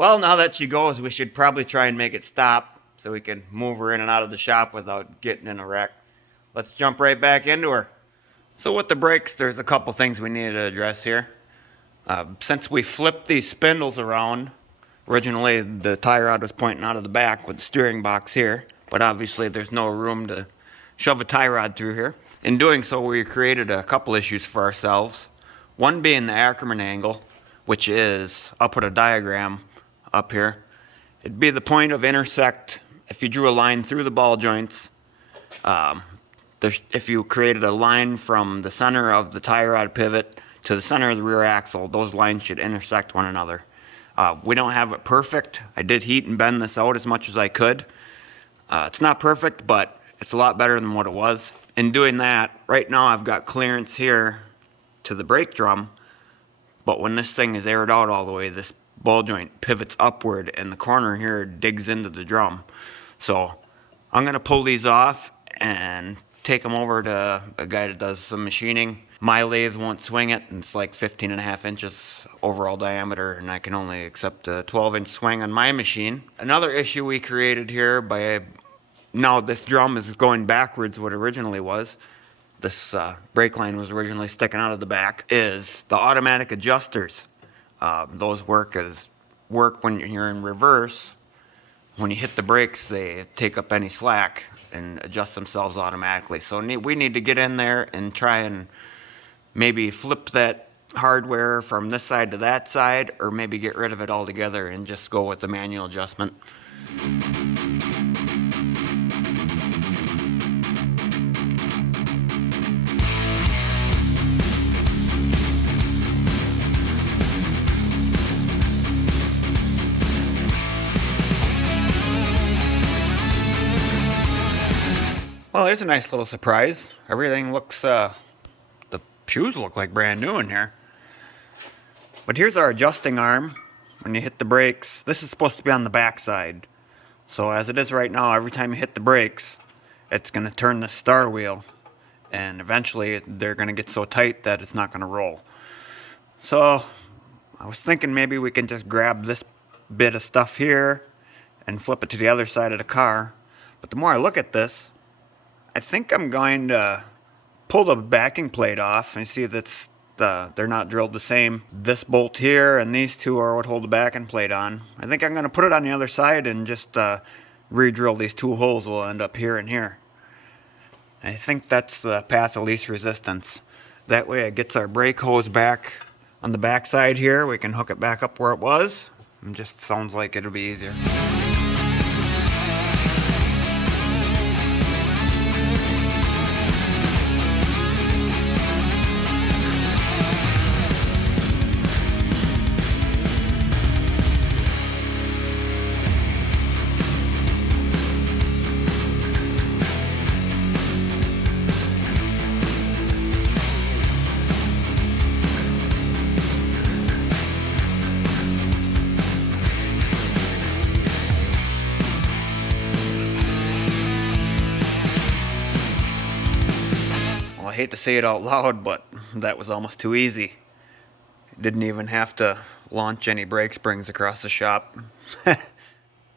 Well, now that she goes, we should probably try and make it stop so we can move her in and out of the shop without getting in a wreck. Let's jump right back into her. So with the brakes, there's a couple things we need to address here. Since we flipped these spindles around, originally the tie rod was pointing out of the back with the steering box here, but obviously there's no room to shove a tie rod through here. In doing so, we created a couple issues for ourselves. One being the Ackerman angle, which is, I'll put a diagram up here. It'd be the point of intersect if you drew a line through the ball joints. If you created a line from the center of the tie rod pivot to the center of the rear axle, those lines should intersect one another. We don't have it perfect. I did heat and bend this out as much as I could. It's not perfect, but it's a lot better than what it was. In doing that, right now I've got clearance here to the brake drum, but when this thing is aired out all the way, this ball joint pivots upward and the corner here digs into the drum. So I'm going to pull these off and take them over to a guy that does some machining. My lathe won't swing it, and it's like 15.5 inches overall diameter, and I can only accept a 12-inch swing on my machine. Another issue we created here by, now this drum is going backwards what it originally was. This brake line was originally sticking out of the back, is the automatic adjusters. Those work when you're in reverse. When you hit the brakes, they take up any slack and adjust themselves automatically. So we need to get in there and try and maybe flip that hardware from this side to that side, or maybe get rid of it altogether and just go with the manual adjustment. Well, there's a nice little surprise. Everything looks, the shoes look like brand new in here. But here's our adjusting arm. When you hit the brakes, this is supposed to be on the back side. So as it is right now, every time you hit the brakes, it's going to turn the star wheel. And eventually they're going to get so tight that it's not going to roll. So I was thinking maybe we can just grab this bit of stuff here and flip it to the other side of the car. But the more I look at this, I think I'm going to pull the backing plate off and see that they're not drilled the same. This bolt here and these two are what hold the backing plate on. I think I'm going to put it on the other side and just re-drill these two holes. Will end up here and here. I think that's the path of least resistance. That way it gets our brake hose back on the back side here. We can hook it back up where it was. It just sounds like it'll be easier. I hate to say it out loud, but that was almost too easy. Didn't even have to launch any brake springs across the shop.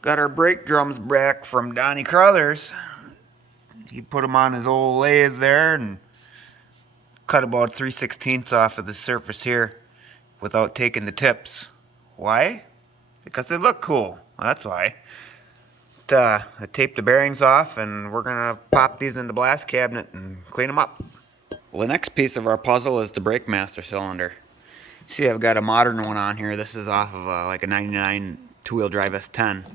Got our brake drums back from Donnie Crothers. He put them on his old lathe there and cut about 3/16 off of the surface here without taking the tips. Why? Because they look cool. That's why. I taped the bearings off, and we're gonna pop these in the blast cabinet and clean them up. Well, the next piece of our puzzle is the brake master cylinder. See, I've got a modern one on here. This is off of like a 99 two-wheel drive S10.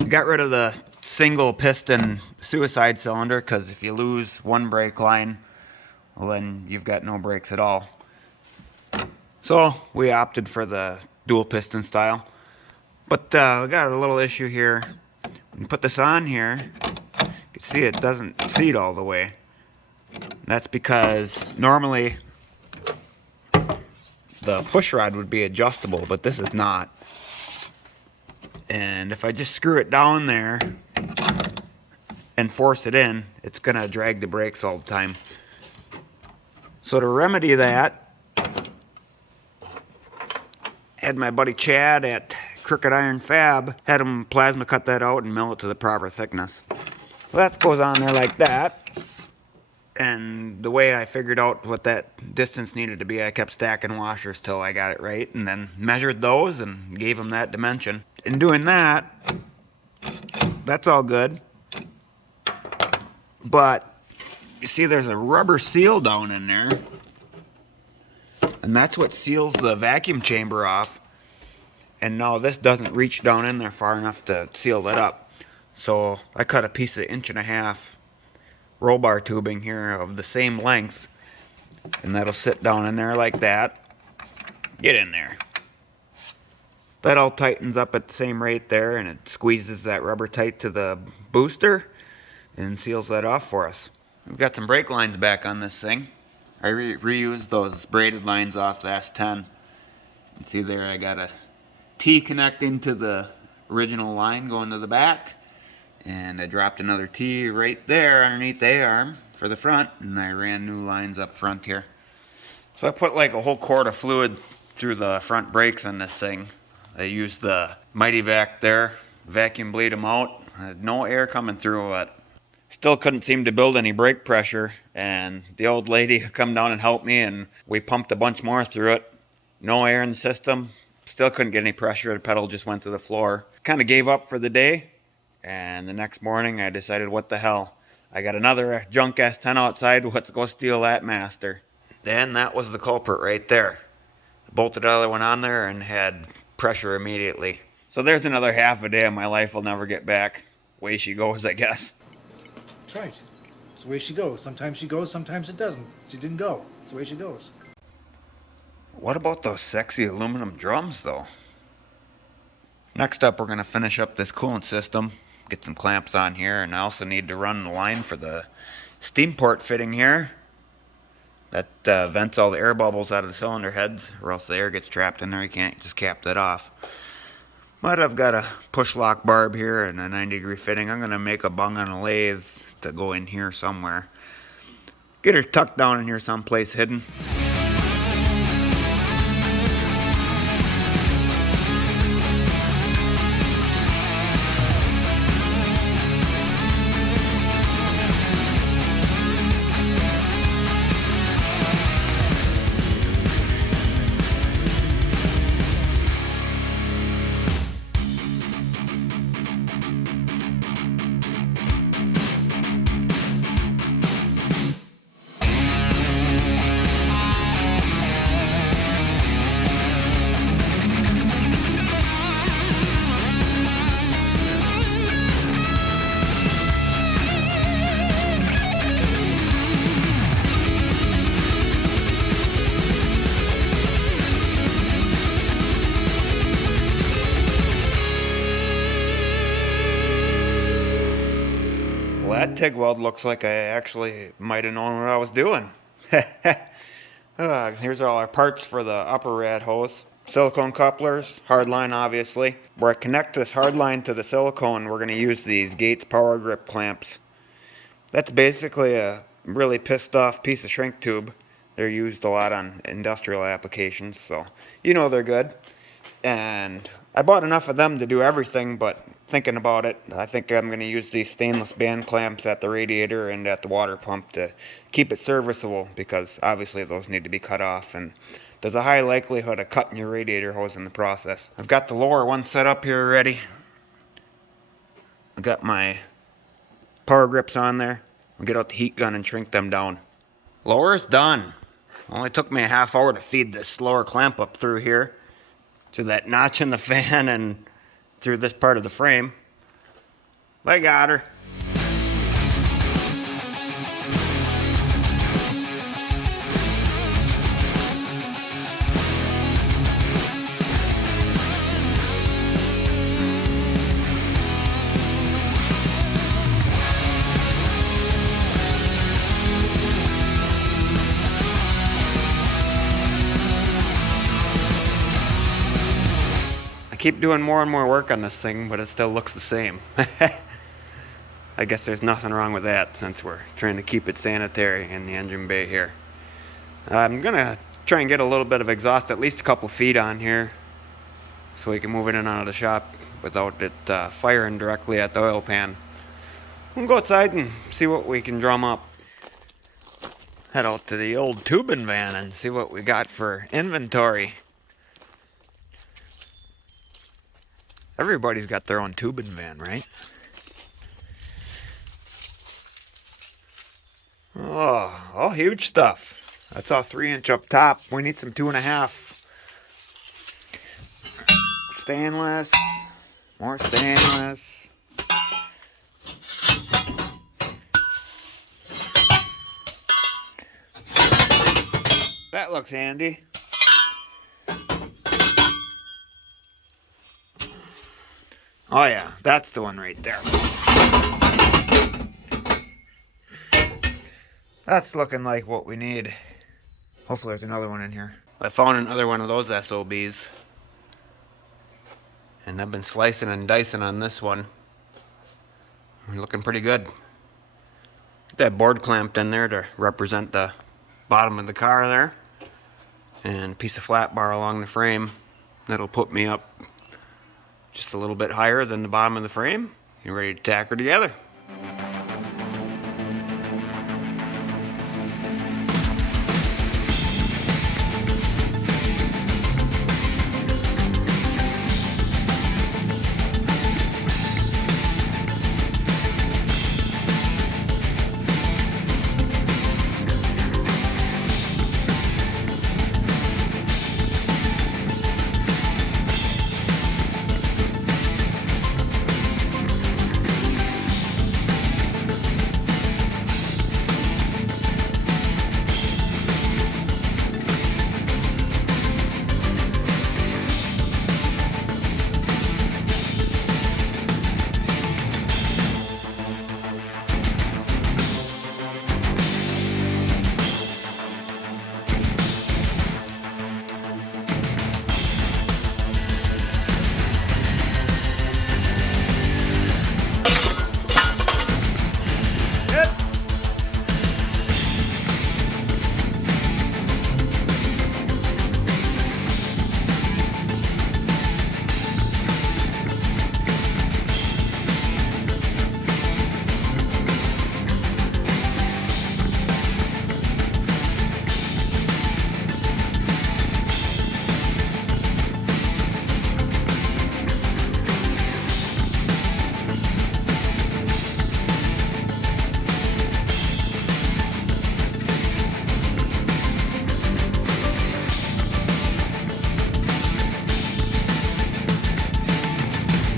I got rid of the single piston suicide cylinder because if you lose one brake line, well, then you've got no brakes at all. So we opted for the dual piston style. But we got a little issue here. When you put this on here, you can see it doesn't seat all the way. That's because normally the push rod would be adjustable, but this is not. And if I just screw it down there and force it in, it's gonna drag the brakes all the time. So to remedy that, I had my buddy Chad at crooked iron fab, had them plasma cut that out and mill it to the proper thickness. So that goes on there like that. And the way I figured out what that distance needed to be, I kept stacking washers till I got it right, and then measured those and gave them that dimension. In doing that, that's all good. But you see there's a rubber seal down in there, and that's what seals the vacuum chamber off. And now this doesn't reach down in there far enough to seal that up. So I cut a piece of 1.5-inch roll bar tubing here of the same length, and that'll sit down in there like that. Get in there. That all tightens up at the same rate there, and it squeezes that rubber tight to the booster and seals that off for us. We've got some brake lines back on this thing. I reused those braided lines off the S10. You can see there I got a T connecting to the original line going to the back. And I dropped another T right there underneath the A-arm for the front, and I ran new lines up front here. So I put like a whole quart of fluid through the front brakes on this thing. I used the Mighty Vac there, vacuum bleed them out. I had no air coming through it. Still couldn't seem to build any brake pressure, and the old lady come down and helped me, and we pumped a bunch more through it. No air in the system. Still couldn't get any pressure. The pedal just went to the floor. Kind of gave up for the day. And the next morning I decided, what the hell, I got another junk S10 outside, let's go steal that master. Then that was the culprit right there. Bolted the other one on there and had pressure immediately. So there's another half a day of my life I'll never get back. Way she goes, I guess. That's right. It's the way she goes. Sometimes she goes, sometimes it doesn't. She didn't go. It's the way she goes. What about those sexy aluminum drums though? Next up we're going to finish up this coolant system. Get some clamps on here, and I also need to run the line for the steam port fitting here. That vents all the air bubbles out of the cylinder heads, or else the air gets trapped in there. You can't just cap that off. But I've got a push lock barb here and a 90-degree fitting. I'm going to make a bung on a lathe to go in here somewhere. Get her tucked down in here someplace hidden. That TIG weld looks like I actually might have known what I was doing. Here's all our parts for the upper rad hose. Silicone couplers, hardline obviously. Where I connect this hardline to the silicone, we're going to use these Gates power grip clamps. That's basically a really pissed off piece of shrink tube. They're used a lot on industrial applications, so you know they're good. And I bought enough of them to do everything, but thinking about it, I think I'm going to use these stainless band clamps at the radiator and at the water pump to keep it serviceable, because obviously those need to be cut off, and there's a high likelihood of cutting your radiator hose in the process. I've got the lower one set up here already. I've got my power grips on there. I'll get out the heat gun and shrink them down. Lower's done. Only took me a half hour to feed this lower clamp up through here, through that notch in the fan and through this part of the frame. I got her. I keep doing more and more work on this thing, but it still looks the same. I guess there's nothing wrong with that, since we're trying to keep it sanitary in the engine bay here. I'm gonna try and get a little bit of exhaust, at least a couple feet on here. so we can move in and out of the shop without it firing directly at the oil pan. We'll go outside and see what we can drum up. Head out to the old tubing van and see what we got for inventory. Everybody's got their own tubing van, right? Oh, all huge stuff. That's all 3-inch up top. We need some 2.5. Stainless. More stainless. That looks handy. Oh yeah, that's the one right there. That's looking like what we need. Hopefully there's another one in here. I found another one of those SOBs. And I've been slicing and dicing on this one. We're looking pretty good. Get that board clamped in there to represent the bottom of the car there. And a piece of flat bar along the frame. That'll put me up just a little bit higher than the bottom of the frame. You're ready to tack her together.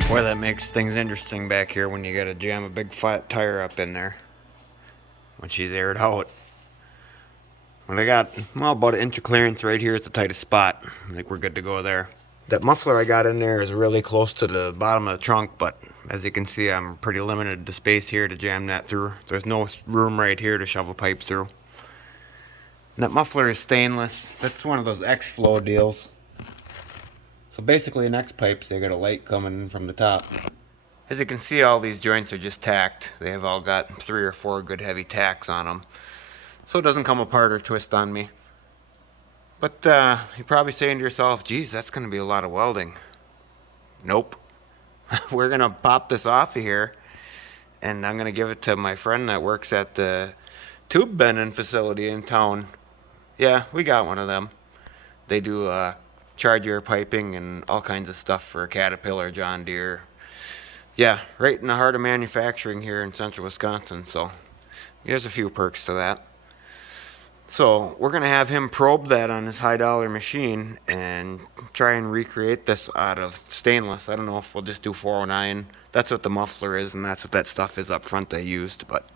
Boy, that makes things interesting back here when you gotta jam a big flat tire up in there when she's aired out. Well, I got, well, about 1 inch of clearance right here is the tightest spot. I think we're good to go there. That muffler I got in there is really close to the bottom of the trunk, but as you can see, I'm pretty limited to space here to jam that through. There's no room right here to shove a pipe through. And that muffler is stainless. That's one of those X-Flow deals. So basically in X-pipes, they got a light coming in from the top. As you can see, all these joints are just tacked. They have all got 3 or 4 good heavy tacks on them. So it doesn't come apart or twist on me. But you're probably saying to yourself, geez, that's going to be a lot of welding. Nope. We're going to pop this off of here, and I'm going to give it to my friend that works at the tube bending facility in town. Yeah, we got one of them. They do charge air piping and all kinds of stuff for Caterpillar, John Deere. Yeah, right in the heart of manufacturing here in central Wisconsin, so there's a few perks to that. So we're going to have him probe that on his high dollar machine and try and recreate this out of stainless. I don't know if we'll just do 409. That's what the muffler is, and that's what that stuff is up front they used. But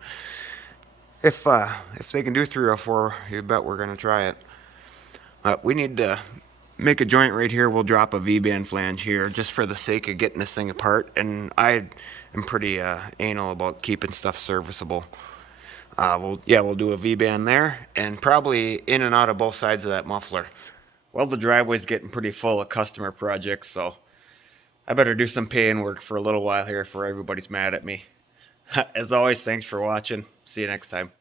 if they can do 304, you bet we're going to try it. We need to make a joint right here. We'll drop a V-band flange here just for the sake of getting this thing apart. And I am pretty anal about keeping stuff serviceable. We'll do a V-band there and probably in and out of both sides of that muffler. Well, the driveway's getting pretty full of customer projects, so I better do some paying work for a little while here before everybody's mad at me. As always, thanks for watching. See you next time.